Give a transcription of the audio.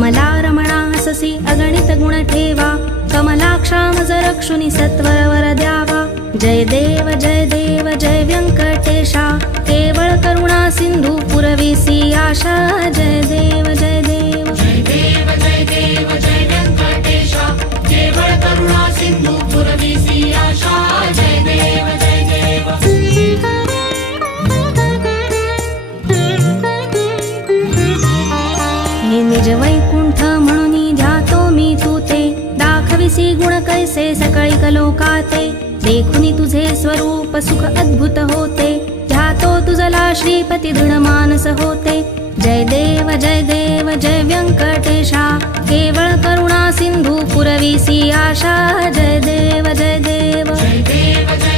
कमला रमणाससी अगणित गुण ठेवा, कमलाक्षा मज रक्षुनी सत्वर वर द्यावा। जय देव जय व्यंकटेशा, केवळ करुणा सिंधू पुरविसी आशा। जय देव जय देव जय देव जय व्यंकटेशा, केवळ करुणा सिंधू पुरविसी आशा। जय देव जय देव हे निज वैकुंठ म्हणून ध्यातो मी तुते, दाखविसी गुण कैसे सकळी कलोकाते। देखुनी तुझे स्वरूप सुख अद्भुत होते, ध्यातो तुझला श्रीपती दृढ मानस होते। जय देव जय व्यंकटेशा, केवळ करुणा सिंधू पुरविसी आशा। जय देव जय देव जय देव